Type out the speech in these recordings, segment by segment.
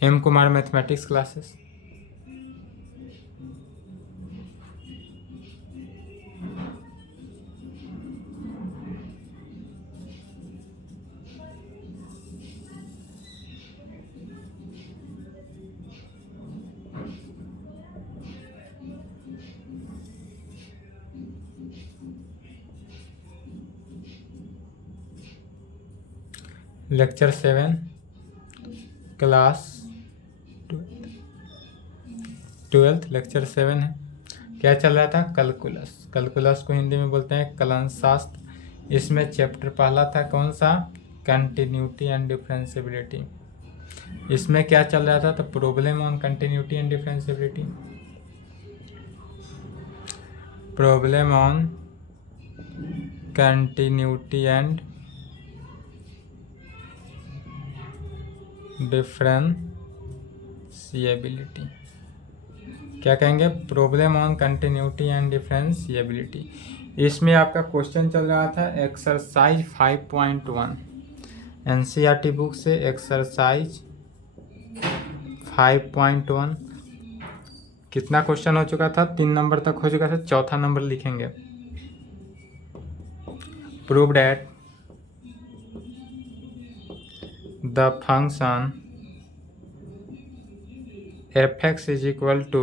M Kumar mathematics classes. Lecture 7 class 12 lecture 7 है। क्या चल रहा था? कैलकुलस। कैलकुलस को हिंदी में बोलते हैं कलन शास्त्र। इसमें चैप्टर पहला था कौन सा? Continuity and differentiability. इसमें क्या चल रहा था? तो problem on continuity and differentiability. Problem on continuity and differentiability. क्या कहेंगे? Problem on continuity and differentiability. इसमें आपका क्वेश्चन चल रहा था एक्सरसाइज 5.1 एनसीईआरटी बुक से। एक्सरसाइज 5.1 कितना क्वेश्चन हो चुका था? 3 नंबर तक हो चुका था, चौथा नंबर लिखेंगे। Prove that the function f(x) is equal to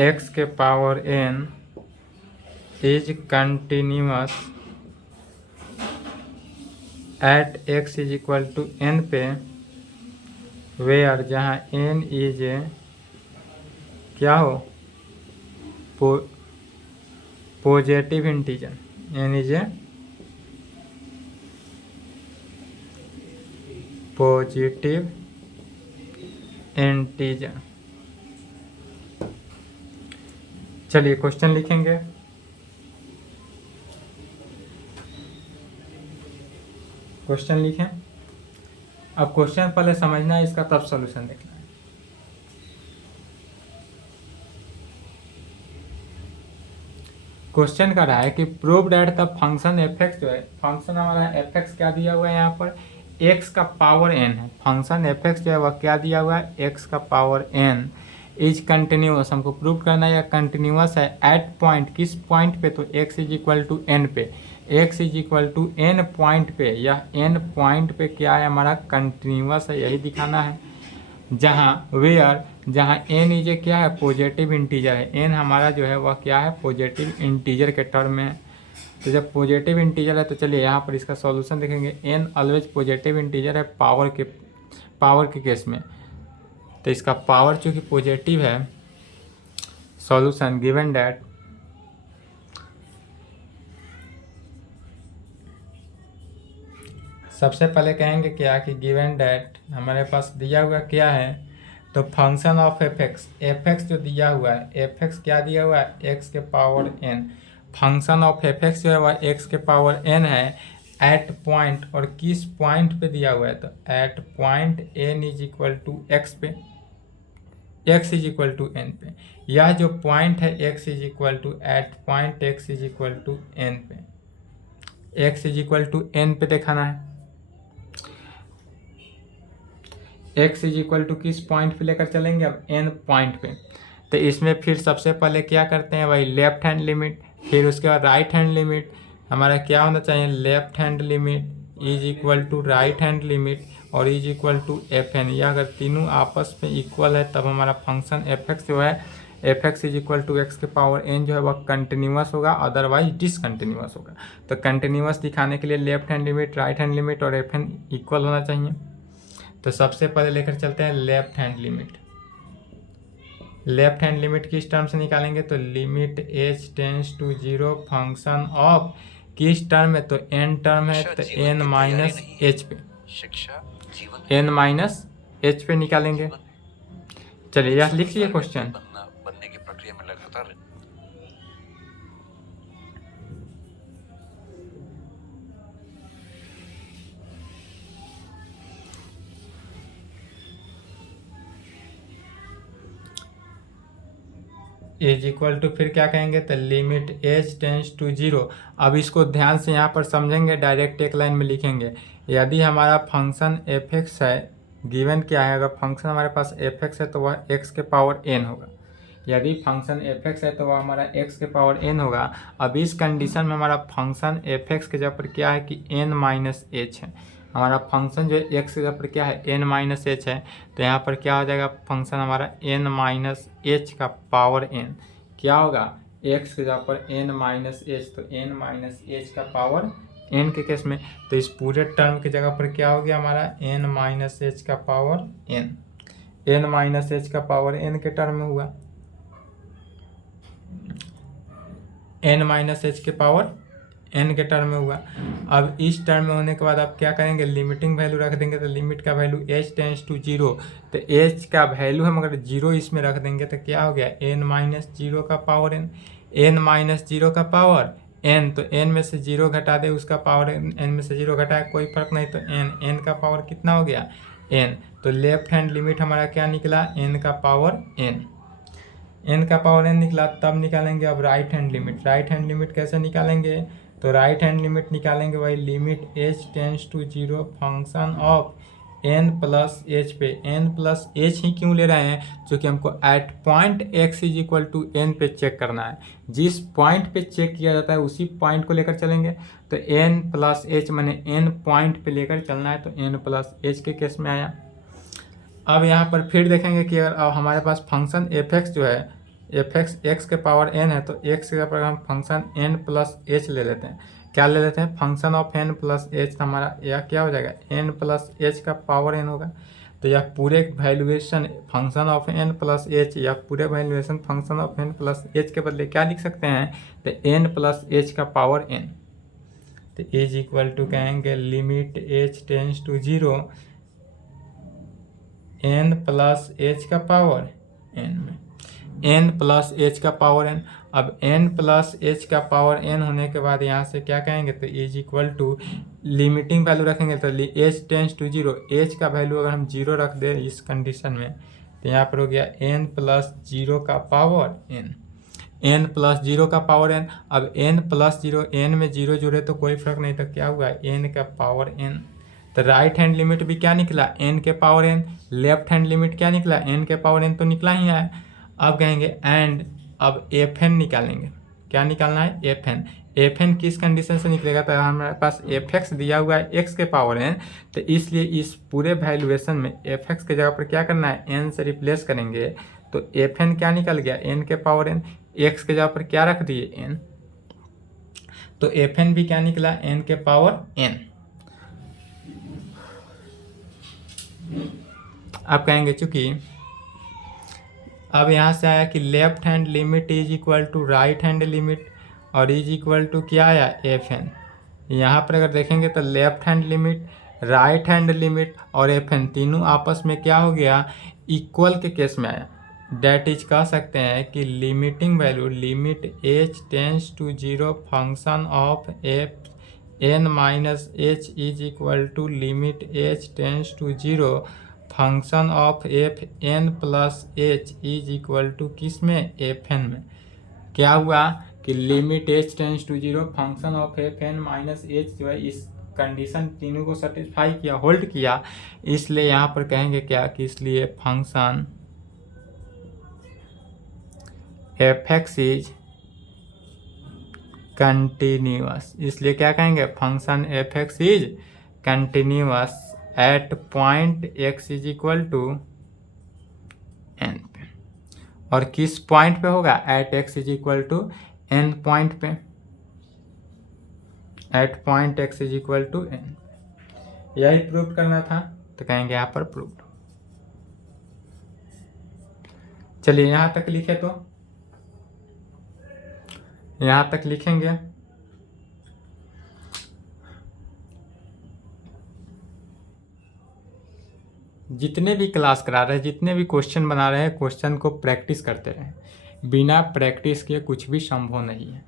x के power n is continuous at x is equal to n पे, वेयर जहाँ n इज क्या हो? Positive integer. n is a positive integer. चलिए क्वेश्चन लिखेंगे। Question लिखें। अब question पहले समझना है इसका, तब सॉल्यूशन देखना है। क्वेश्चन कर रहा है कि prove that the function f(x) जो है, फंक्शन हमारा f(x) क्या दिया हुआ है यहाँ पर? x का पावर n है। फंक्शन f(x) जो है वह क्या दिया हुआ है? x का पावर n इज कंटिन्यूअस। हमको प्रूव करना है या कंटिन्यूअस है एट पॉइंट। किस पॉइंट पे? तो x is equal to n पे। x is equal to n point पे, यह n पॉइंट पे क्या है? हमारा कंटिन्यूअस है, यही दिखाना है। जहाँ वेयर जहाँ n इज क्या है? पॉजिटिव इंटीजर है। n हमारा जो है वह क्या है? पॉजिटिव इंटीजर के टर्म में है। तो जब पॉजिटिव इंटीजर है तो चलिए यहाँ पर इसका सॉल्यूशन देखेंगे। n ऑलवेज पॉजिटिव इंटीजर है पावर के केस में, तो इसका पावर चूँकि पॉजिटिव है। सॉल्यूशन गिवन दैट सबसे पहले कहेंगे क्या कि गिवन दैट हमारे पास दिया हुआ क्या है? तो फंक्शन ऑफ f(x) जो दिया हुआ है, f(x) क्या दिया हुआ है? x के power n। Function of f(x) जो है वह x के पावर n है एट पॉइंट। और किस पॉइंट पे दिया हुआ है? तो at point n is equal to x पे, x is equal to n पे। यह जो पॉइंट है x is equal to at point x is equal to n पे, x is equal to n पे दिखाना है। x इज इक्वल टू किस पॉइंट पे लेकर चलेंगे? अब n पॉइंट पे। तो इसमें फिर सबसे पहले क्या करते हैं? वही लेफ्ट हैंड लिमिट, फिर उसके बाद राइट हैंड लिमिट। हमारा क्या होना चाहिए? Left hand limit is equal to right hand limit और इज इक्वल टू fn। यह अगर तीनों आपस में इक्वल है तब हमारा फंक्शन f(x) जो है, f(x) is equal to x के पावर n जो है वह कंटिन्यूअस होगा, अदरवाइज डिसकंटिन्यूअस होगा। तो कंटिन्यूअस दिखाने के लिए left hand limit, right hand limit और fn इक्वल होना चाहिए। तो सबसे पहले लेकर चलते हैं left hand limit. Left hand limit किस टर्म से निकालेंगे? तो limit h tends to 0 function of किस टर्म है? तो n टर्म है, तो n माइनस h पे, n माइनस h पे निकालेंगे। चलिए यह लिख लिया क्वेश्चन। बनने की प्रक्रिया में लगातार इज इक्वल टू फिर क्या कहेंगे? तो लिमिट h टेंस टू 0। अब इसको ध्यान से यहाँ पर समझेंगे, डायरेक्ट एक लाइन में लिखेंगे। यदि हमारा फंक्शन f(x) है गिवन क्या है, अगर फंक्शन हमारे पास एफ एक्स है तो वह एक्स के पावर एन होगा। यदि फंक्शन एफ एक्स है तो वह हमारा एक्स के पावर एन होगा। अब इस कंडीशन में हमारा फंक्शन एफ एक्स के जगह पर क्या है कि एन माइनस एच है। हमारा फंक्शन जो है एक्स के जगह पर क्या है एन माइनस एच है, तो यहाँ पर क्या हो जाएगा फंक्शन हमारा एन माइनस एच का पावर एन। क्या होगा एक्स के जगह पर एन माइनस एच, तो एन माइनस एच का पावर एन के केस में, तो इस पूरे टर्म की जगह पर क्या हो गया हमारा एन माइनस एच का power N. N minus H का पावर एन के टर्म में हुआ, एन माइनस एच के पावर एन के टर्म में हुआ। अब इस टर्म में होने के बाद आप क्या करेंगे, लिमिटिंग वैल्यू रख देंगे, तो लिमिट का value H tends to zero, तो एच का वैल्यू हम अगर जीरो इसमें रख देंगे तो क्या हो गया एन माइनस जीरो का power N. N minus zero का पावर एन, तो एन में से जीरो घटा दे उसका पावर एन में से जीरो घटाए कोई फर्क नहीं, तो एन का पावर कितना हो गया एन। तो लेफ्ट हैंड लिमिट हमारा क्या निकला एन का पावर एन का पावर एन निकला। तब निकालेंगे अब right hand limit. Right hand limit कैसे निकालेंगे, तो राइट हैंड लिमिट निकालेंगे वही limit H tends to zero function of N plus H पे। एन प्लस एच ही क्यों ले रहे हैं, क्योंकि हमको at point x is equal to N पे चेक करना है। जिस पॉइंट पे चेक किया जाता है उसी पॉइंट को लेकर चलेंगे, तो एन प्लस एच मैंने एन पॉइंट पे लेकर चलना है, तो एन प्लस एच के केस में आया। अब यहाँ पर फिर देखेंगे कि अगर अब हमारे पास फंक्शन एफ एक्स जो है एफ एक्स एक्स के पावर एन है, तो एक्स के पर हम फंक्शन एन प्लस एच ले लेते हैं। क्या ले लेते हैं function of N plus H, हमारा यह क्या हो जाएगा एन प्लस एच का पावर एन होगा। तो यह पूरे valuation function of N plus H या पूरे valuation function of N plus H के बदले क्या लिख सकते हैं, तो एन प्लस एच का पावर एन। तो एज इक्वल टू कहेंगे limit H tends to zero N plus H का पावर एन में एन प्लस एच का पावर एन। अब एन प्लस एच का पावर एन होने के बाद यहाँ से क्या कहेंगे, तो as equal to limiting value रखेंगे, तो H tends to zero, H का वैल्यू अगर हम जीरो रख दें इस कंडीशन में, तो यहाँ पर हो गया एन प्लस जीरो का power N. N plus zero का पावर एन। अब एन प्लस जीरो, एन में जीरो जुड़े तो कोई फर्क नहीं, तो क्या हुआ एन का पावर एन। तो राइट हैंड लिमिट भी क्या निकला एन के power N, left hand limit क्या निकला एन के पावर एन, तो निकला ही है। अब कहेंगे एंड अब एफ एन निकालेंगे। क्या निकालना है एफ एन। एफ एन किस कंडीशन से निकलेगा, तो हमारे पास एफ एक्स दिया हुआ है एक्स के पावर एन, तो इसलिए इस पूरे वैल्यूएशन में एफ एक्स के जगह पर क्या करना है एन से रिप्लेस करेंगे, तो एफ एन क्या निकल गया एन के पावर एन। एक्स के जगह पर क्या रख दिए एन, तो एफ एन भी क्या निकला एन के पावर एन। अब कहेंगे चूंकि अब यहाँ से आया कि left hand limit is equal to right hand limit और इज इक्वल टू क्या आया एफ एन। यहाँ पर अगर देखेंगे तो left hand limit, right hand limit और एफ एन तीनों आपस में क्या हो गया इक्वल के केस में आया। डेट इज कह सकते हैं कि limiting value limit H tends to zero function of F N minus H is equal to limit H tends to zero function of F N plus H is equal to किस में F N में। क्या हुआ कि limit H tends to zero function of F N minus H जो है इस condition तीनों को सेटिस्फाई किया, होल्ड किया, इसलिए यहाँ पर कहेंगे क्या कि इसलिए function F x is continuous. इसलिए क्या कहेंगे function F x is continuous at point x is equal to N पे। और किस पॉइंट पे होगा at x is equal to n point पे, at point x is equal to n. यही प्रूव करना था, तो कहेंगे यहाँ पर प्रूव्ड। चलिए यहाँ तक लिखे, तो यहाँ तक लिखेंगे। जितने भी क्लास करा रहे हैं, जितने भी क्वेश्चन बना रहे हैं, क्वेश्चन को प्रैक्टिस करते रहें। बिना प्रैक्टिस के कुछ भी संभव नहीं है।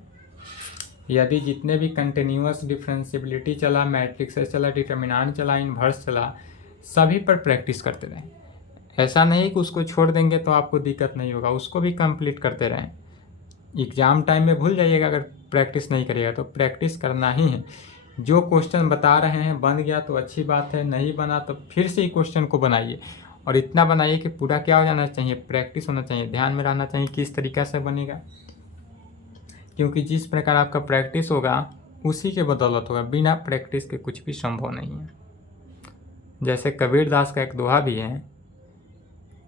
यदि जितने भी कंटिन्यूअस डिफरेंशियबिलिटी चला, मैट्रिक्स चला, डिटर्मिनेंट चला, इन्वर्स चला, सभी पर प्रैक्टिस करते रहें। ऐसा नहीं कि उसको छोड़ देंगे तो आपको दिक्कत नहीं होगा, उसको भी कंप्लीट करते रहें। एग्ज़ाम टाइम में भूल जाइएगा अगर प्रैक्टिस नहीं करिएगा, तो प्रैक्टिस करना ही है। जो क्वेश्चन बता रहे हैं बन गया तो अच्छी बात है, नहीं बना तो फिर से ही क्वेश्चन को बनाइए, और इतना बनाइए कि पूरा क्या हो जाना चाहिए, प्रैक्टिस होना चाहिए, ध्यान में रहना चाहिए किस तरीक़ा से बनेगा, क्योंकि जिस प्रकार आपका प्रैक्टिस होगा उसी के बदौलत होगा, बिना प्रैक्टिस के कुछ भी संभव नहीं है। जैसे कबीरदास का एक दोहा भी है,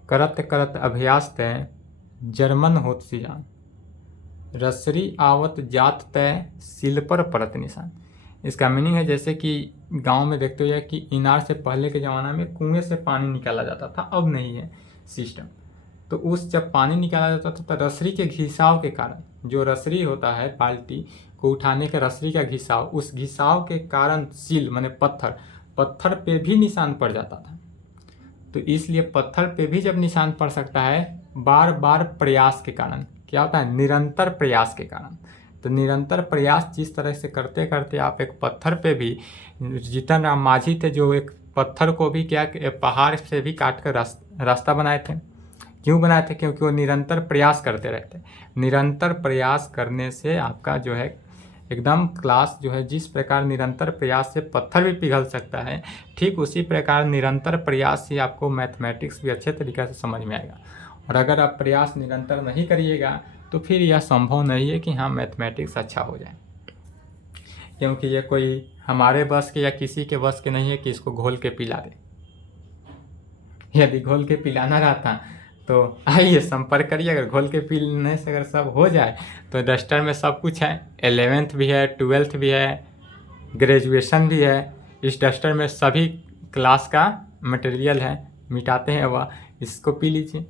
करत करत अभ्यास तय जर्मन होत सी जान, रसरी आवत जात तय सिल पर परत निशान। इसका मीनिंग है जैसे कि गांव में देखते हो कि इनार से पहले के ज़माना में कुएं से पानी निकाला जाता था, अब नहीं है सिस्टम। तो उस जब पानी निकाला जाता था तो रसरी के घिसाव के कारण, जो रसरी होता है बाल्टी को उठाने के रसरी का घिसाव, उस घिसाव के कारण सील माने पत्थर पे भी निशान पड़ जाता था। तो इसलिए पत्थर पे भी जब निशान पड़ सकता है बार बार प्रयास के कारण, क्या होता है, निरंतर प्रयास के कारण। तो निरंतर प्रयास जिस तरह से करते करते आप एक पत्थर पे भी, जीतन राम मांझी थे जो एक पत्थर को भी क्या पहाड़ से भी काट कर रास्ता बनाए थे। क्यों बनाए थे? क्योंकि वो निरंतर प्रयास करते रहते। निरंतर प्रयास करने से आपका जो है एकदम क्लास जो है, जिस प्रकार निरंतर प्रयास से पत्थर भी पिघल सकता है, ठीक उसी प्रकार निरंतर प्रयास से आपको मैथमेटिक्स भी अच्छे तरीक़े से समझ में आएगा। और अगर आप प्रयास निरंतर नहीं करिएगा तो फिर यह संभव नहीं है कि हाँ मैथमेटिक्स अच्छा हो जाए, क्योंकि ये कोई हमारे बस के या किसी के बस के नहीं है कि इसको घोल के पिला दे। यदि घोल के पिलाना रहता तो आइए संपर्क करिए। अगर घोल के पीने से अगर सब हो जाए तो डस्टर में सब कुछ है, 11th भी है, 12th भी है, ग्रेजुएशन भी है। इस डस्टर में सभी क्लास का मटेरियल है, मिटाते हैं वह, इसको पी लीजिए,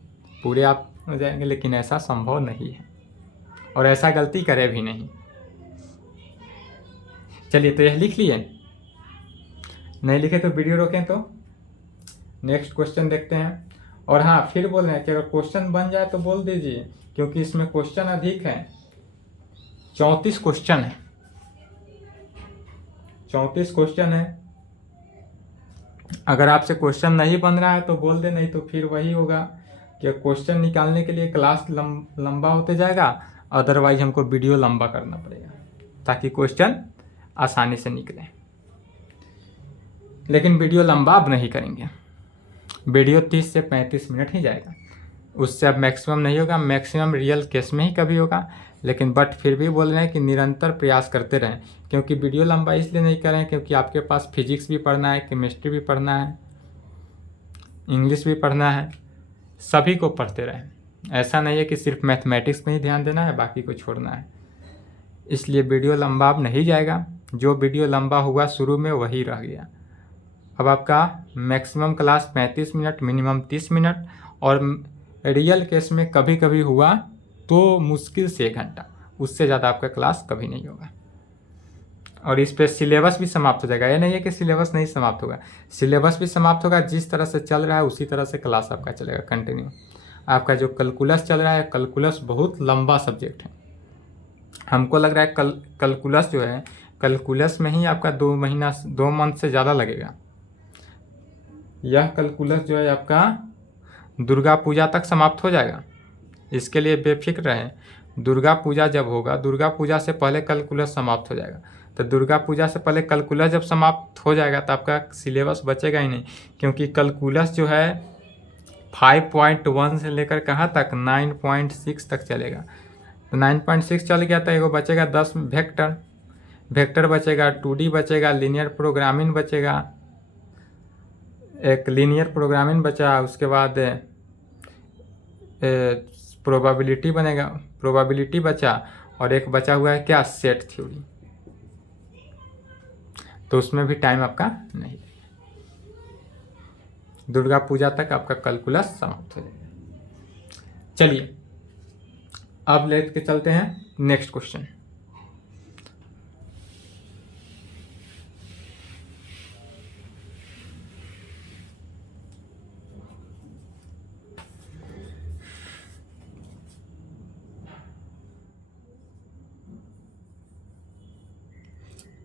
पूरे आप हो जाएंगे। लेकिन ऐसा संभव नहीं है और ऐसा गलती करे भी नहीं। चलिए तो यह लिख लिए, नहीं लिखे तो वीडियो रोकें। तो नेक्स्ट क्वेश्चन देखते हैं। और हाँ फिर बोल रहे हैं कि अगर क्वेश्चन बन जाए तो बोल दीजिए, क्योंकि इसमें क्वेश्चन अधिक है, 34 क्वेश्चन है, 34 क्वेश्चन है। अगर आपसे क्वेश्चन नहीं बन रहा है तो बोल दे, नहीं तो फिर वही होगा कि क्वेश्चन निकालने के लिए क्लास लंबा होते जाएगा, अदरवाइज हमको वीडियो लंबा करना पड़ेगा ताकि क्वेश्चन आसानी से निकले। लेकिन वीडियो लंबा अब नहीं करेंगे, वीडियो 30 से 35 मिनट ही जाएगा, उससे अब मैक्सिमम नहीं होगा। मैक्सिमम रियल केस में ही कभी होगा, लेकिन बट फिर भी बोल रहे हैं कि निरंतर प्रयास करते रहें। क्योंकि वीडियो लंबा इसलिए नहीं करें क्योंकि आपके पास फिजिक्स भी पढ़ना है, केमिस्ट्री भी पढ़ना है, इंग्लिश भी पढ़ना है, सभी को पढ़ते रहें। ऐसा नहीं है कि सिर्फ मैथमेटिक्स में ही ध्यान देना है, बाकी को छोड़ना है। इसलिए वीडियो लंबा अब नहीं जाएगा, जो वीडियो लंबा हुआ शुरू में वही रह गया। अब आपका maximum class 35 minute, minimum 30 minute, और रियल केस में कभी कभी हुआ तो मुश्किल से 1 घंटा, उससे ज़्यादा आपका क्लास कभी नहीं होगा। और इस पे सिलेबस भी समाप्त हो जाएगा। ये नहीं है कि सिलेबस नहीं समाप्त होगा, सिलेबस भी समाप्त होगा। जिस तरह से चल रहा है उसी तरह से क्लास आपका चलेगा कंटिन्यू। आपका जो कैलकुलस चल रहा है, कैलकुलस बहुत लंबा सब्जेक्ट है। हमको लग रहा है कैलकुलस जो है, कैलकुलस में ही आपका 2 मंथ से ज़्यादा लगेगा। यह कैलकुलस जो है आपका दुर्गा पूजा तक समाप्त हो जाएगा, इसके लिए बेफिक्र रहें। दुर्गा पूजा जब होगा, दुर्गा पूजा से पहले कैलकुलस समाप्त हो जाएगा। तो दुर्गा पूजा से पहले कैलकुलस जब समाप्त हो जाएगा तो आपका सिलेबस बचेगा ही नहीं, क्योंकि कैलकुलस जो है 5.1 से लेकर कहाँ तक 9.6 तक चलेगा। तो 9.6 चल गया तो एगो बचेगा 10 वेक्टर बचेगा, 2D बचेगा, लीनियर प्रोग्रामिंग बचेगा, एक लीनियर प्रोग्रामिंग बचा, उसके बाद प्रोबेबिलिटी बचा, और एक बचा हुआ है क्या, सेट थ्योरी। तो उसमें भी टाइम आपका नहीं, दुर्गा पूजा तक आपका कैलकुलस समाप्त हो जाएगा। चलिए अब लेके चलते हैं नेक्स्ट क्वेश्चन।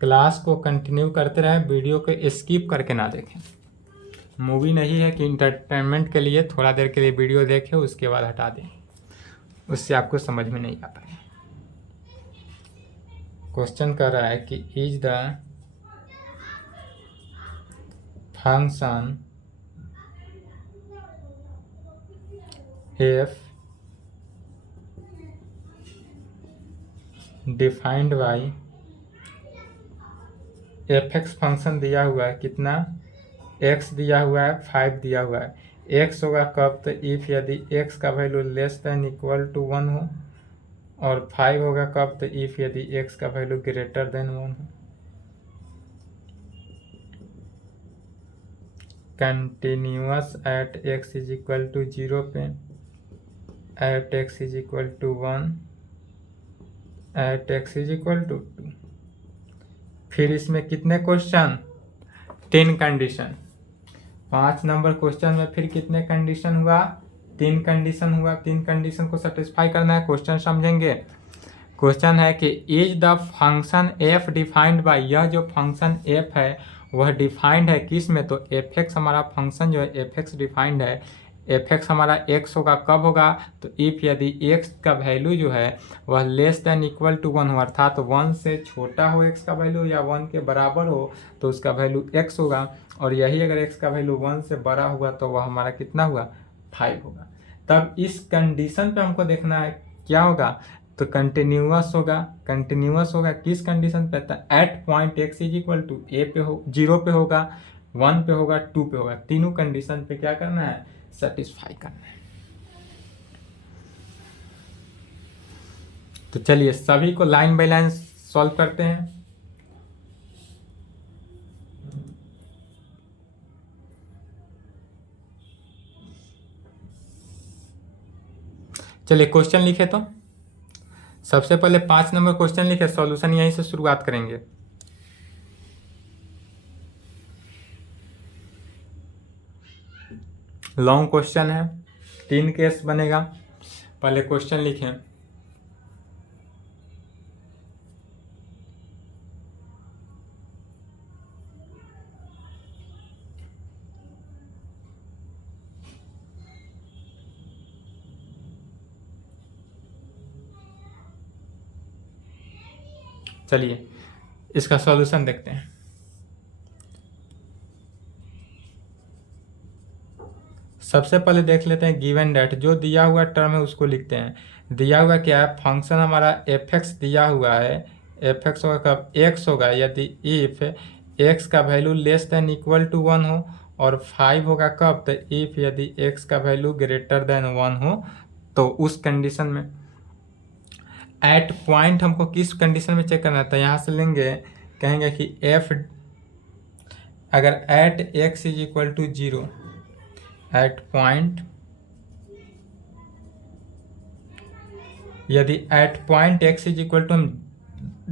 क्लास को कंटिन्यू करते रहें, वीडियो को स्किप करके ना देखें। मूवी नहीं है कि इंटरटेनमेंट के लिए थोड़ा देर के लिए वीडियो देखें उसके बाद हटा दें, उससे आपको समझ में नहीं आ पाएगा। क्वेश्चन कर रहा है कि is the function F defined by F x function दिया हुआ है कितना, एक्स दिया हुआ है 5 दिया हुआ है। एक्स होगा कब, तो इफ यदि एक्स का value less than equal to 1 हो, और 5 होगा कब, तो इफ यदि एक्स का वैल्यू ग्रेटर देन 1 हो। Continuous at x is equal to 0 पे, at x is equal to 1, at x is equal to 2। फिर इसमें कितने क्वेश्चन, 3 कंडीशन। 5 नंबर क्वेश्चन में फिर कितने कंडीशन हुआ, 3 कंडीशन हुआ। 3 कंडीशन को सेटिस्फाई करना है। क्वेश्चन समझेंगे। क्वेश्चन है कि is the function F defined by, यह जो फंक्शन एफ है वह डिफाइंड है किस में, तो एफ एक्स हमारा फंक्शन जो है एफ एक्स डिफाइंड है। एफ एक्स हमारा एक्स होगा कब होगा, तो इफ यदि एक्स का वैल्यू जो है वह लेस देन इक्वल टू 1 हो, अर्थात 1 से छोटा हो एक्स का वैल्यू या 1 के बराबर हो तो उसका वैल्यू एक्स होगा। और यही अगर एक्स का वैल्यू 1 से बड़ा होगा तो वह हमारा कितना हुआ, 5 होगा। तब इस कंडीशन पे हमको देखना है क्या होगा, तो कंटिन्यूअस होगा। कंटिन्यूअस होगा किस कंडीशन पे, at point x is equal to a पे हो, 0 पे होगा, 1 पे होगा, 2 पे होगा। तीनों कंडीशन पे क्या करना है, सेटिस्फाई करना है। तो चलिए सभी को लाइन बाय लाइन सॉल्व करते हैं। चलिए क्वेश्चन लिखे तो सबसे पहले 5 नंबर क्वेश्चन लिखे, सॉल्यूशन यहीं से शुरुआत करेंगे। लॉन्ग क्वेश्चन है, 3 केस बनेगा। पहले क्वेश्चन लिखें। चलिए इसका सॉल्यूशन देखते हैं। सबसे पहले देख लेते हैं गिवन डेट, जो दिया हुआ टर्म है उसको लिखते हैं। दिया हुआ क्या है, फंक्शन हमारा एफ एक्स दिया हुआ है। एफ एक्स होगा कब, एक्स होगा यदि इफ एक्स का value less than equal to 1 हो, और 5 होगा कब, तो इफ यदि एक्स का वैल्यू ग्रेटर देन 1 हो, तो उस कंडीशन में। एट पॉइंट हमको किस कंडीशन में चेक करना है, तो यहाँ से लेंगे, कहेंगे कि एफ अगर at x is equal to 0, at point यदि at point x is equal to हम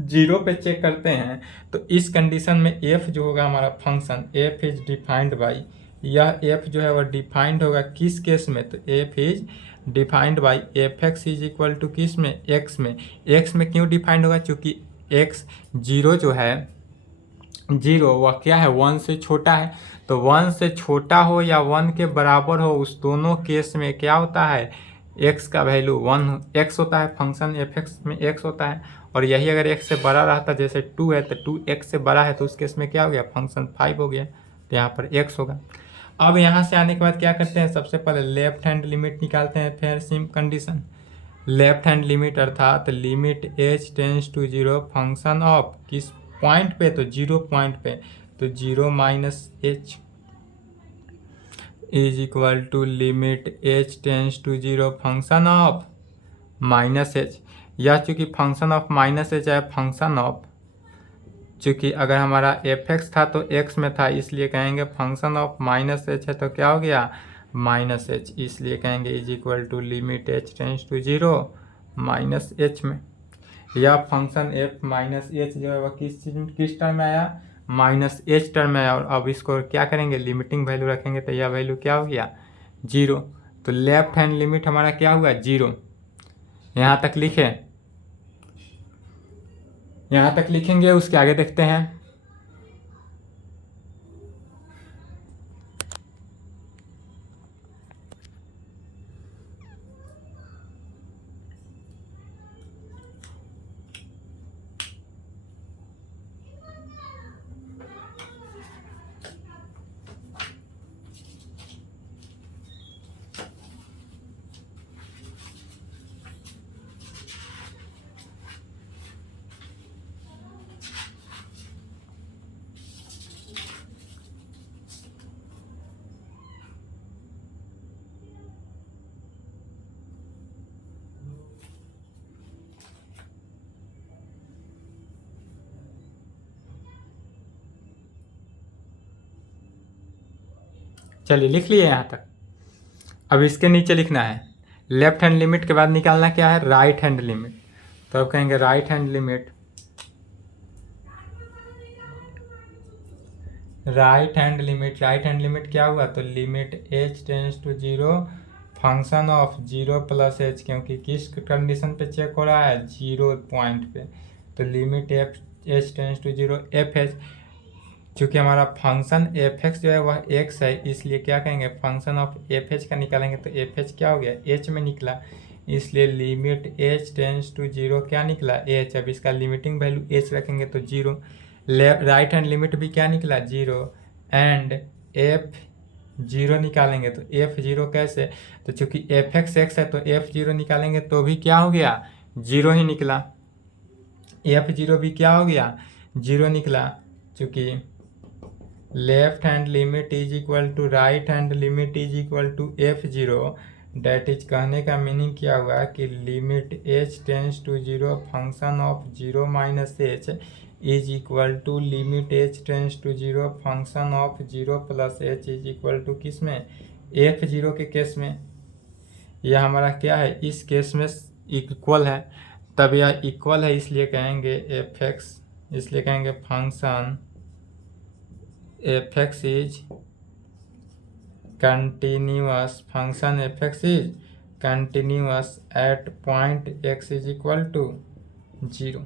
0 पे चेक करते हैं, तो इस कंडीशन में एफ जो होगा हमारा function, F is defined by, यह एफ जो है वह डिफाइंड होगा किस केस में, तो F is defined by F x is equal to किस में, एक्स में। एक्स में क्यों डिफाइंड होगा, चूंकि एक्स 0 जो है 0 वह क्या है, 1 से छोटा है। तो 1 से छोटा हो या 1 के बराबर हो, उस दोनों केस में क्या होता है, x का वैल्यू 1 x होता है। फंक्शन एफ एक्स में x होता है। और यही अगर x से बड़ा रहता, जैसे 2 है तो 2 x से बड़ा है, तो उस केस में क्या हो गया, फंक्शन 5 हो गया, तो यहाँ पर x होगा। अब यहाँ से आने के बाद क्या करते हैं, सबसे पहले लेफ्ट हैंड लिमिट निकालते हैं। फिर same condition, left hand limit अर्थात limit h tends to 0 function of किस पॉइंट पे, तो 0 पॉइंट पे, तो 0 minus H is equal to limit h tends to 0 function of minus h. यह चूँकि फंक्शन ऑफ माइनस एच है, फंक्शन ऑफ, चूँकि अगर हमारा एफ एक्स था तो एक्स में था, इसलिए कहेंगे फंक्शन ऑफ माइनस एच है, तो क्या हो गया, माइनस एच, इसलिए कहेंगे is equal to limit h tends to 0 minus H में। यह फंक्शन एफ माइनस एच जो है वह किस टर्म में आया, माइनस एच टर्म में आया। और अब इसको क्या करेंगे, लिमिटिंग वैल्यू रखेंगे, तो यह वैल्यू क्या हो गया, 0। तो लेफ्ट हैंड लिमिट हमारा क्या हुआ, 0। यहाँ तक लिखे, यहाँ तक लिखेंगे, उसके आगे देखते हैं। चलिए लिख लिए यहाँ तक। अब इसके नीचे लिखना है लेफ्ट हैंड लिमिट के बाद निकालना क्या है, राइट हैंड लिमिट। तो अब कहेंगे right hand limit, right hand limit क्या हुआ, तो limit h tends to 0 function of 0 plus H, क्योंकि किस कंडीशन पे चेक हो रहा है, 0 पॉइंट पे। तो limit h tends to 0 F H, चूँकि हमारा फंक्शन एफ एक्स जो है वह एक्स है, इसलिए क्या कहेंगे फंक्शन ऑफ एफ एच का निकालेंगे। तो एफ एच क्या हो गया, एच में निकला, इसलिए लिमिट h टेंस टू 0 क्या निकला, h। अब इसका लिमिटिंग वैल्यू h रखेंगे तो 0। राइट हैंड लिमिट भी क्या निकला, 0। एंड एफ 0 निकालेंगे तो एफ 0 कैसे, तो चूंकि एफ एक्स एक्स है तो एफ 0 निकालेंगे तो भी क्या हो गया, 0 ही निकला। एफ 0 भी क्या हो गया, 0 निकला, चूंकि left hand limit is equal to right hand limit is equal to F 0। That is कहने का मीनिंग क्या हुआ कि limit h tends to 0 function of 0 minus H is equal to limit h tends to 0 function of 0 plus H is equal to किस में, f 0 के case में। यह हमारा क्या है, इस केस में इक्वल है, तब यह इक्वल है, इसलिए कहेंगे एफ एक्स, इसलिए कहेंगे function F x is continuous, function F x is continuous at point x is equal to 0।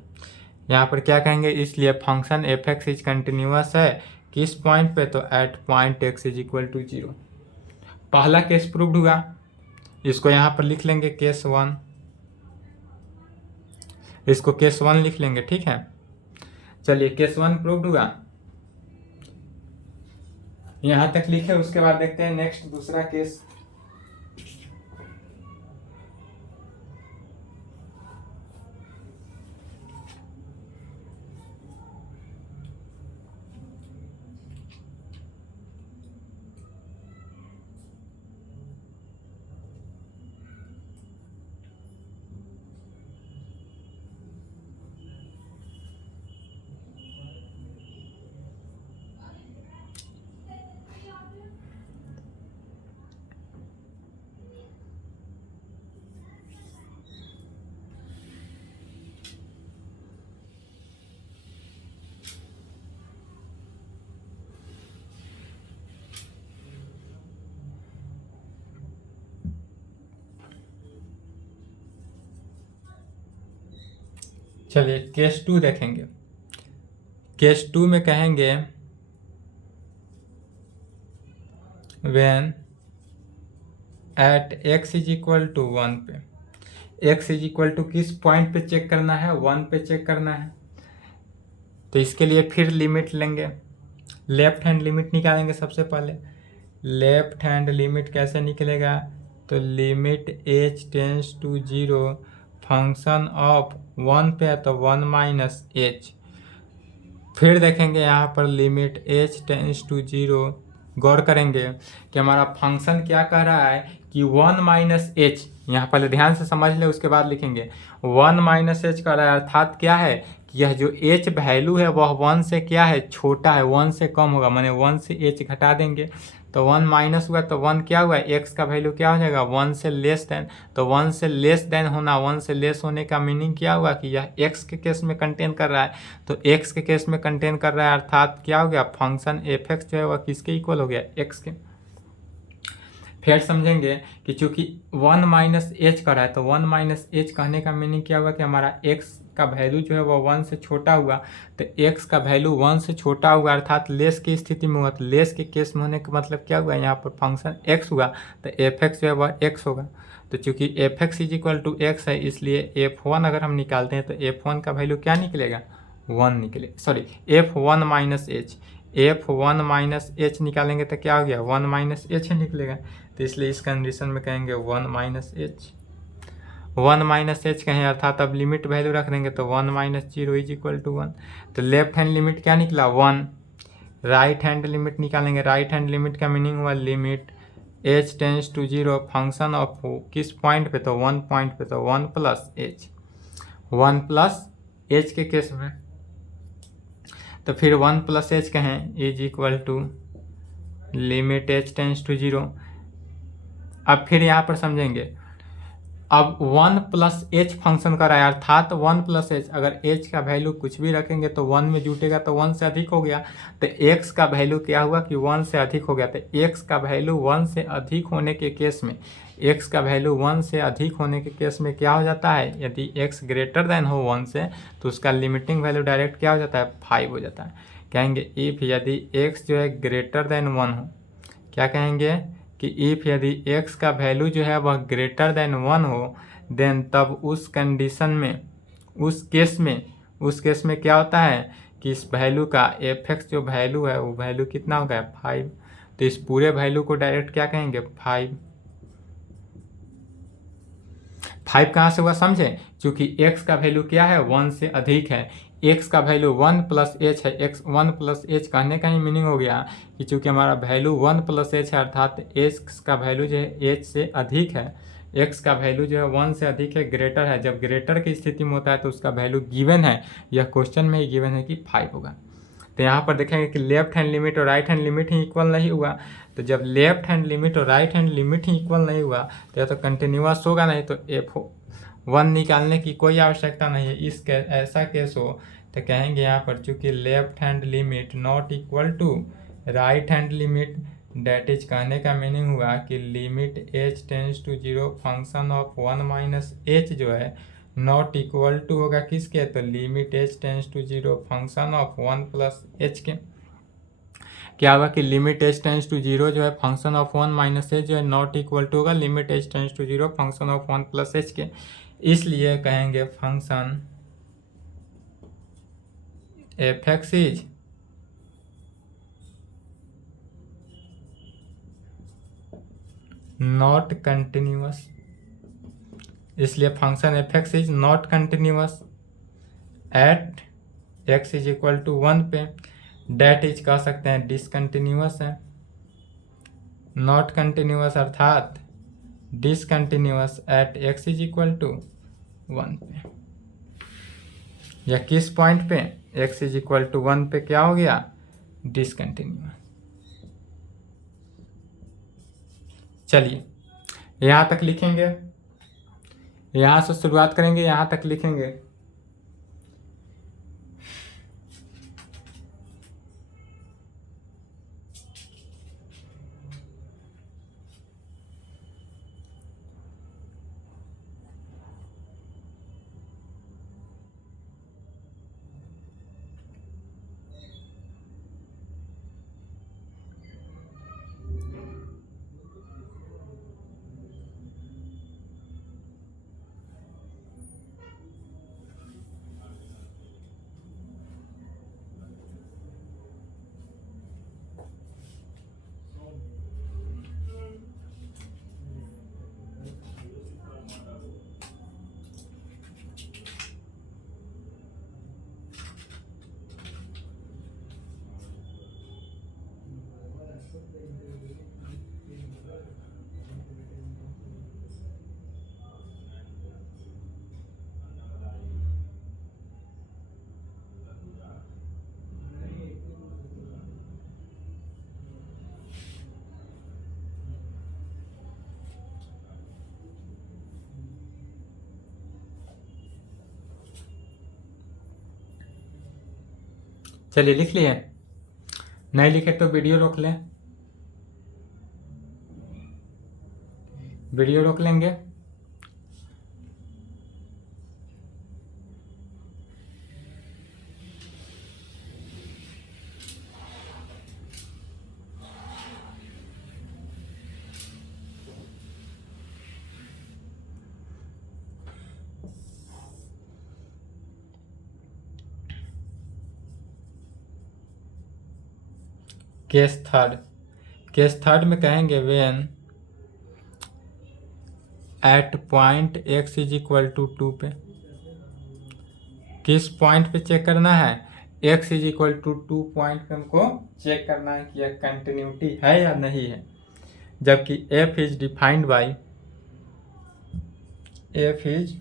यहाँ पर क्या कहेंगे, इसलिए function F x is continuous है किस पॉइंट पे, तो at point x is equal to 0। पहला केस प्रूव्ड हुआ, इसको यहाँ पर लिख लेंगे केस 1, इसको केस 1 लिख लेंगे, ठीक है। चलिए केस 1 प्रूव्ड हुआ, यहाँ तक लिखे। उसके बाद देखते हैं नेक्स्ट दूसरा केस। चलिए केस 2 देखेंगे। केस 2 में कहेंगे when at x is equal to 1 पे, x इज इक्वल टू किस पॉइंट पे चेक करना है, 1 पे चेक करना है। तो इसके लिए फिर लिमिट लेंगे, लेफ्ट हैंड लिमिट निकालेंगे सबसे पहले। लेफ्ट हैंड लिमिट कैसे निकलेगा, तो limit h tends to 0 function of 1 पे है तो 1 माइनस एच। फिर देखेंगे यहाँ पर लिमिट h टेंस टू 0, गौर करेंगे कि हमारा फंक्शन क्या कह रहा है कि 1 माइनस एच, यहाँ पहले ध्यान से समझ ले उसके बाद लिखेंगे। 1 माइनस एच कह रहा है, अर्थात क्या है कि यह जो h वैल्यू है वह 1 से क्या है, छोटा है, 1 से कम होगा, माने 1 से h घटा देंगे तो 1 माइनस हुआ तो 1 क्या हुआ, x का वैल्यू क्या हो जाएगा, 1 से लेस देन। तो 1 से लेस देन होना, 1 से लेस होने का मीनिंग क्या हुआ कि यह x के केस में कंटेन कर रहा है। तो x के केस में कंटेन कर रहा है, अर्थात क्या हो गया, फंक्शन एफ एक्स जो है वह किसके इक्वल हो गया, x के। फिर समझेंगे कि चूंकि 1 माइनस एच का रहा है तो 1 माइनस एच कहने का मीनिंग क्या हुआ कि हमारा x का वैल्यू जो है वह 1 से छोटा हुआ। तो x का वैल्यू 1 से छोटा हुआ अर्थात लेस की स्थिति में हुआ। तो लेस के केस में होने का मतलब क्या हुआ, यहाँ पर फंक्शन x हुआ तो एफ एक्स जो है वह x होगा। तो चूंकि F x is equal to X है, इसलिए f1 अगर हम निकालते हैं तो f1 का वैल्यू क्या निकलेगा, 1 निकले, sorry f1 minus H, f1 minus H निकालेंगे तो क्या हो गया, 1 माइनस एच ही निकलेगा। तो इसलिए इस कंडीशन में कहेंगे 1 माइनस एच, 1 माइनस एच कहें, अर्थात अब लिमिट वैल्यू रख देंगे तो 1 माइनस 0 इज इक्वल टू 1। तो लेफ्ट हैंड लिमिट क्या निकला, 1। राइट हैंड लिमिट निकालेंगे, राइट हैंड लिमिट का मीनिंग हुआ limit h tends to 0 function of किस पॉइंट पे, तो 1 पॉइंट पे, तो 1 प्लस एच, 1 प्लस एच के केस में। तो फिर 1 प्लस एच कहें is equal to limit h tends to 0। अब फिर यहाँ पर समझेंगे, अब 1 प्लस एच फंक्शन कर रहा है, अर्थात 1 प्लस एच, अगर एच का वैल्यू कुछ भी रखेंगे तो 1 में जुटेगा, तो 1 से अधिक हो गया। तो एक्स का वैल्यू क्या हुआ कि 1 से अधिक हो गया। तो एक्स का वैल्यू 1 से अधिक होने के केस में, एक्स का वैल्यू 1 से अधिक होने के केस में क्या हो जाता है, यदि एक्स ग्रेटर देन हो 1 से, तो उसका लिमिटिंग वैल्यू डायरेक्ट क्या हो जाता है, 5 हो जाता है। कहेंगे इफ़ यदि एक्स जो है ग्रेटर देन 1 हो, क्या कहेंगे कि इफ़ यदि x का वैल्यू जो है वह ग्रेटर देन 1 हो, देन तब उस कंडीशन में, उस केस में क्या होता है कि इस वैल्यू का fx जो वैल्यू है वो वैल्यू कितना होगा, 5। तो इस पूरे वैल्यू को डायरेक्ट क्या कहेंगे, 5। 5 कहाँ से हुआ समझे, क्योंकि x का वैल्यू क्या है, 1 से अधिक है। x का वैल्यू 1 प्लस एच है, x 1 प्लस एच कहने का ही मीनिंग हो गया कि चूँकि हमारा वैल्यू 1 प्लस एच है, अर्थात x का वैल्यू जो है h से अधिक है, x का वैल्यू जो है 1 से अधिक है, ग्रेटर है। जब ग्रेटर की स्थिति में होता है तो उसका वैल्यू गिवन है, यह क्वेश्चन में ही गिवन है कि 5 होगा। तो यहाँ पर देखेंगे कि लेफ्ट हैंड लिमिट और राइट हैंड लिमिट ही इक्वल नहीं हुआ। तो जब लेफ्ट हैंड लिमिट और राइट हैंड लिमिट ही इक्वल नहीं हुआ तो या तो कंटिन्यूअस होगा, नहीं तो f1 निकालने की कोई आवश्यकता नहीं है। ऐसा केस हो तो कहेंगे यहाँ पर चूँकि left hand limit not equal to right hand limit, that is कहने का मीनिंग हुआ कि limit h tends to 0 function of 1 minus H जो है नॉट इक्वल टू होगा किसके, तो limit h tends to 0 function of 1 plus H के। क्या होगा कि लिमिट h टेंस टू 0 जो है फंक्शन ऑफ 1 माइनस एच जो है नॉट इक्वल टू होगा limit h tends to 0 function of 1 plus H के। इसलिए कहेंगे function f(x) is not continuous, इसलिए function f(x) is not continuous at x is equal to 1 पे। डेट इज कह सकते हैं डिसकंटिन्यूअस है, नॉट कंटिन्यूअस अर्थात discontinuous at x is equal to 1 पे। या किस पॉइंट पे, x इज इक्वल टू 1 पे क्या हो गया, डिसकंटिन्यूअस। चलिए यहाँ तक लिखेंगे, यहाँ से शुरुआत करेंगे, यहाँ तक लिखेंगे। चलिए लिख लिए, नहीं लिखे तो वीडियो रोक लें, वीडियो रोक लेंगे। केस थर्ड में कहेंगे when at point x is equal to 2 पे। किस पॉइंट पे चेक करना है, x is equal to 2 point पे हमको चेक करना है कि यह कंटिन्यूटी है या नहीं है। जबकि f is defined by, f is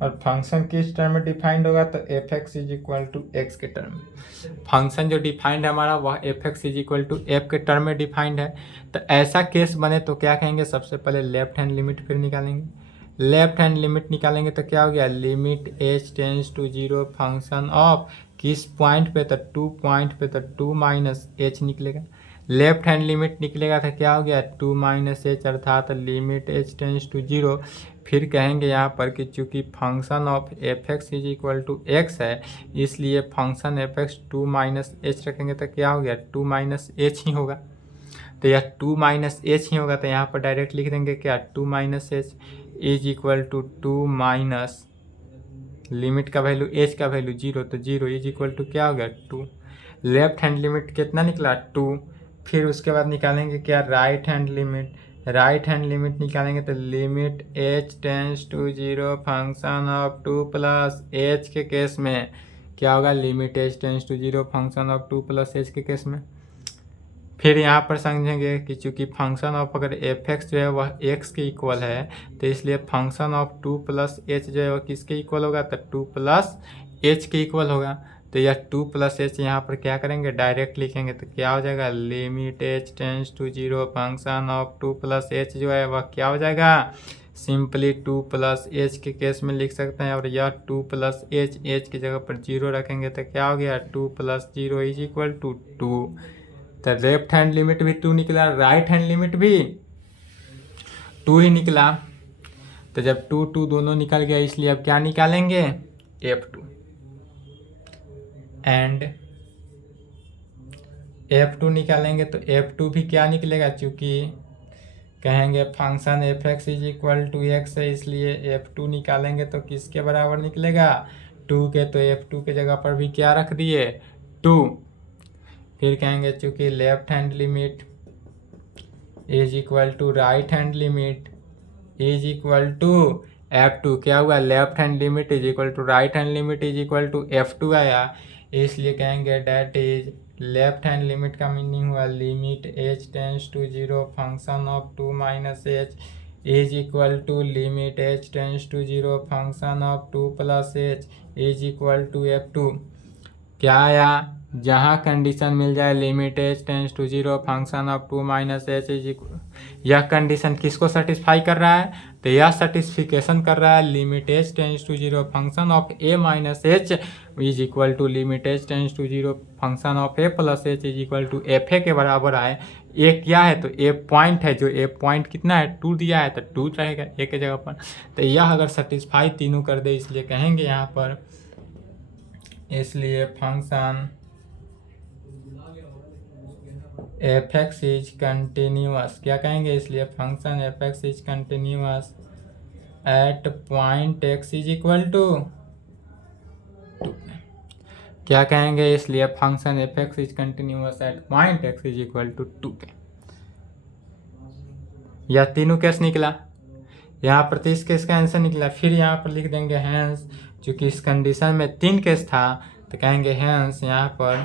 और फंक्शन किस टर्म में डिफाइंड होगा, तो F x is equal to X के टर्म में। फंक्शन जो डिफाइंड है हमारा वह F x is equal to F के टर्म में डिफाइंड है। तो ऐसा केस बने तो क्या कहेंगे, सबसे पहले लेफ्ट हैंड लिमिट फिर निकालेंगे। लेफ्ट हैंड लिमिट निकालेंगे तो क्या हो गया, limit H tends to zero function of किस पॉइंट पे, तो 2 पॉइंट पे, तो 2 माइनस एच निकलेगा। लेफ्ट हैंड लिमिट निकलेगा तो क्या हो गया, 2 माइनस एच अर्थात limit H tends to zero. फिर कहेंगे यहाँ पर कि चूंकि function of F x is equal to X है, इसलिए function F X 2 minus H रखेंगे तो क्या हो गया, 2 माइनस एच ही होगा। तो यह 2 माइनस एच ही होगा, तो यहाँ पर डायरेक्ट लिख देंगे क्या, 2 minus H is equal to 2 minus limit का वैल्यू एच का वैल्यू जीरो, तो जीरो इज इक्वल टू क्या हो गया, 2। लेफ्ट हैंड लिमिट कितना निकला, 2। फिर उसके बाद निकालेंगे क्या, right hand limit. Right hand limit निकालेंगे तो limit H tends to zero function of 2 plus H के केस में क्या होगा, limit H tends to zero function of 2 plus H के केस में। फिर यहाँ पर समझेंगे कि चूंकि फंक्शन ऑफ अगर एफ एक्स जो है वह एक्स के इक्वल है, तो इसलिए फंक्शन ऑफ 2 प्लस एच जो है वह किसके इक्वल होगा, तो 2 प्लस एच के इक्वल होगा। तो यह 2 प्लस एच यहाँ पर क्या करेंगे, डायरेक्ट लिखेंगे तो क्या हो जाएगा, limit H tends to zero function of 2 plus H जो है वह क्या हो जाएगा, सिंपली 2 प्लस एच के केस में लिख सकते हैं। और यह 2 प्लस एच की जगह पर जीरो रखेंगे तो क्या हो गया, 2 plus zero is equal to 2। तो लेफ्ट हैंड लिमिट भी 2 निकला, राइट हैंड लिमिट भी 2 ही निकला। तो जब 2 2 दोनों निकल गया, इसलिए अब क्या निकालेंगे, F2 एंड F2 निकालेंगे तो F2 भी क्या निकलेगा, चूंकि कहेंगे function F x is equal to X है, इसलिए F2 निकालेंगे तो किसके बराबर निकलेगा, 2 के। तो F2 के जगह पर भी क्या रख दिए, 2। फिर कहेंगे चूंकि left hand limit is equal to right hand limit is equal to F2, क्या हुआ, left hand limit is equal to right hand limit is equal to F2 आया, इसलिए कहेंगे that is left hand limit का meaning हुआ limit H tends to zero function of 2 minus H is equal to limit H tends to zero function of 2 plus H is equal to F2। क्या आया, जहाँ condition मिल जाए limit H tends to zero function of 2 minus H is equal, यह condition किसको satisfy कर रहा है, तो यह सेटिस्फिकेशन कर रहा है limit H tends to zero function of A minus H is equal to limit H tends to zero function of A plus H is equal to F A के बराबर आए। ए क्या है, तो ए पॉइंट है, जो ए पॉइंट कितना है, 2 दिया है, तो 2 रहेगा ए के जगह पर। तो यह अगर सेटिस्फाई तीनों कर दे, इसलिए कहेंगे यहाँ पर, इसलिए function F x is continuous, क्या कहेंगे, इसलिए function F x is continuous at point x is equal to 2। क्या कहेंगे, इसलिए function F x is continuous at point x is equal to 2 पे। यह तीनों केस निकला, यहाँ पर 30 केस का आंसर निकला। फिर यहाँ पर लिख देंगे हैंस, चूंकि इस कंडीशन में 3 केस था, तो कहेंगे हैंस यहाँ पर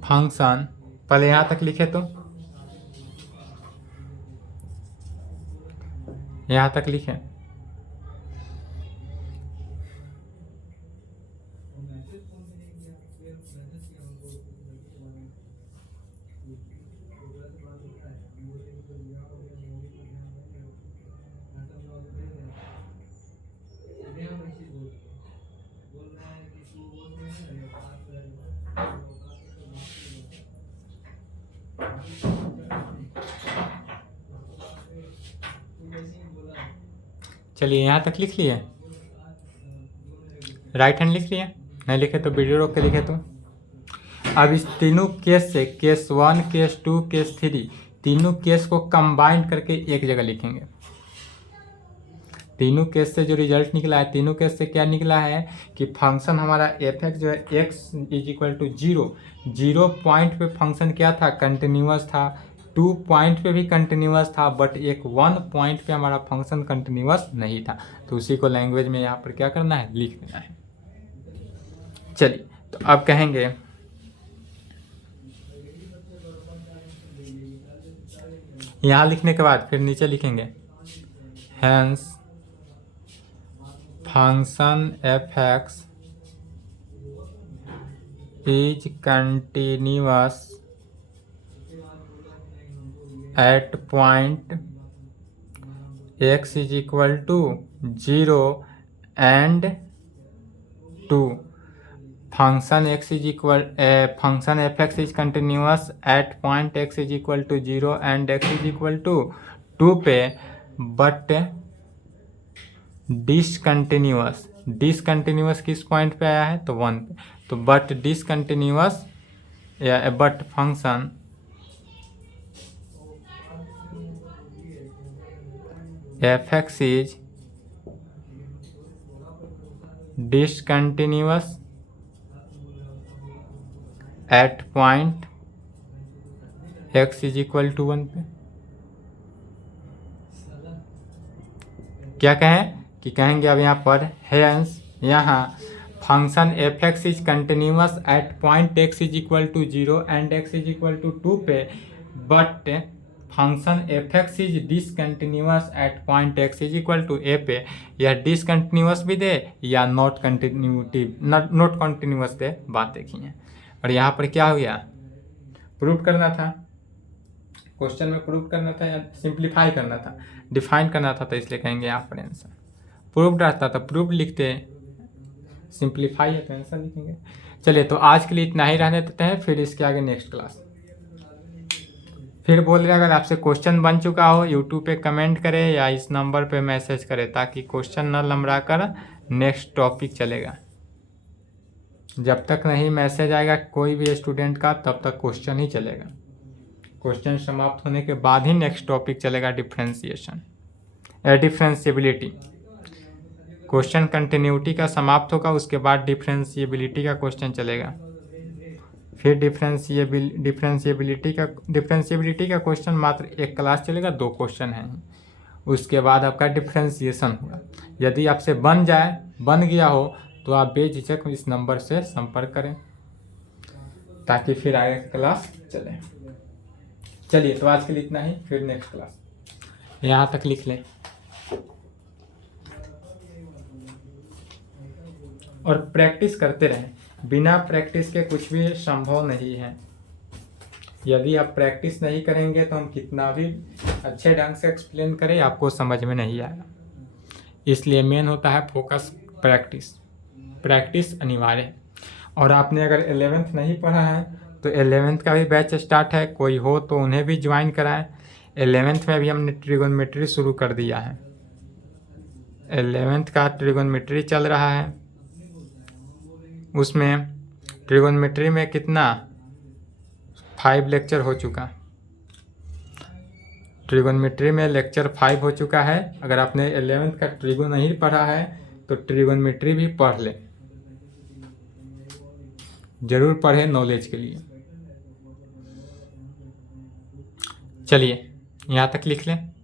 फंक्शन, पहले यहाँ तक लिखे तो यहाँ तक लिखे, चलिए यहाँ तक लिख लिए, राइट हैंड लिख लिए, नहीं लिखे तो वीडियो रोक के लिखे तो। अब इस तीनों केस से केस 1 केस 2 केस 3 तीनों केस को कंबाइन करके एक जगह लिखेंगे। तीनों केस से जो रिजल्ट निकला है, तीनों केस से क्या निकला है कि फंक्शन हमारा एफ एक्स जो है X is equal to zero point पे फंक्शन क्या था, कंटिन्यूअस था, 2 पॉइंट पे भी कंटिन्यूअस था, बट एक 1 पॉइंट पे हमारा फंक्शन कंटिन्यूअस नहीं था। तो उसी को लैंग्वेज में यहाँ पर क्या करना है, लिख देना है। चलिए, तो अब कहेंगे यहाँ लिखने के बाद फिर नीचे लिखेंगे hence function F x is continuous at point x is equal to 0 and 2. Function x is equal function F x is continuous at point x is equal to 0 and x is equal to 2 पे, but discontinuous किस point पे आया है? तो 1 पे. तो but discontinuous या but function F x is discontinuous at point x is equal to 1 पे. क्या कहें कि कहेंगे अब यहाँ पर हैंस यहाँ function F x is continuous at point x is equal to 0 and x is equal to 2 पे, but function F x is discontinuous at point x is equal to a पे. यह डिसकंटिन्यूअस भी दे या not continuous दे, बात देखिए. और यहाँ पर क्या हो गया? प्रूव करना था, क्वेश्चन में प्रूव करना था या सिंप्लीफाई करना था, डिफाइन करना था, तो इसलिए कहेंगे यहाँ पर आंसर. प्रूव रहता तो प्रूव लिखते, सिंप्लीफाई है तो आंसर लिखेंगे. चलिए, तो आज के लिए इतना ही रहने देते हैं, फिर इसके आगे नेक्स्ट क्लास. फिर बोल रहे अगर आपसे क्वेश्चन बन चुका हो यूट्यूब पे कमेंट करें या इस नंबर पे मैसेज करें, ताकि क्वेश्चन न लंबा कर नेक्स्ट टॉपिक चलेगा. जब तक नहीं मैसेज आएगा कोई भी स्टूडेंट का, तब तक क्वेश्चन ही चलेगा. क्वेश्चन समाप्त होने के बाद ही नेक्स्ट टॉपिक चलेगा डिफरेंशिएशन डिफरेंशिएबिलिटी. क्वेश्चन कंटिन्यूटी का समाप्त होगा, उसके बाद डिफरेंशिएबिलिटी का क्वेश्चन चलेगा. फिर डिफरेंशिएबिलिटी का क्वेश्चन मात्र एक क्लास चलेगा, 2 क्वेश्चन हैं. उसके बाद आपका डिफरेंशिएशन होगा. यदि आपसे बन गया हो तो आप बेझिझक इस नंबर से संपर्क करें, ताकि फिर आगे क्लास चले. चलिए, तो आज के लिए इतना ही, फिर नेक्स्ट क्लास. यहाँ तक लिख लें. और प्रैक्टिस करते रहें, बिना प्रैक्टिस के कुछ भी संभव नहीं है. यदि आप प्रैक्टिस नहीं करेंगे तो हम कितना भी अच्छे ढंग से एक्सप्लेन करें, आपको समझ में नहीं आएगा. इसलिए मेन होता है फोकस. प्रैक्टिस अनिवार्य है. और आपने अगर 11th नहीं पढ़ा है तो 11th का भी बैच स्टार्ट है, कोई हो तो उन्हें भी ज्वाइन कराएं. 11th में भी हमने ट्रिगोनोमेट्री शुरू कर दिया है. 11th का ट्रिगोनोमेट्री चल रहा है. उसमें ट्रिगोनोमेट्री में कितना 5 लेक्चर हो चुका. ट्रिगोनोमेट्री में लेक्चर 5 हो चुका है. अगर आपने 11th का ट्रिगो नहीं पढ़ा है तो ट्रिगोनोमेट्री भी पढ़ ले, जरूर पढ़े नॉलेज के लिए. चलिए, यहाँ तक लिख लें.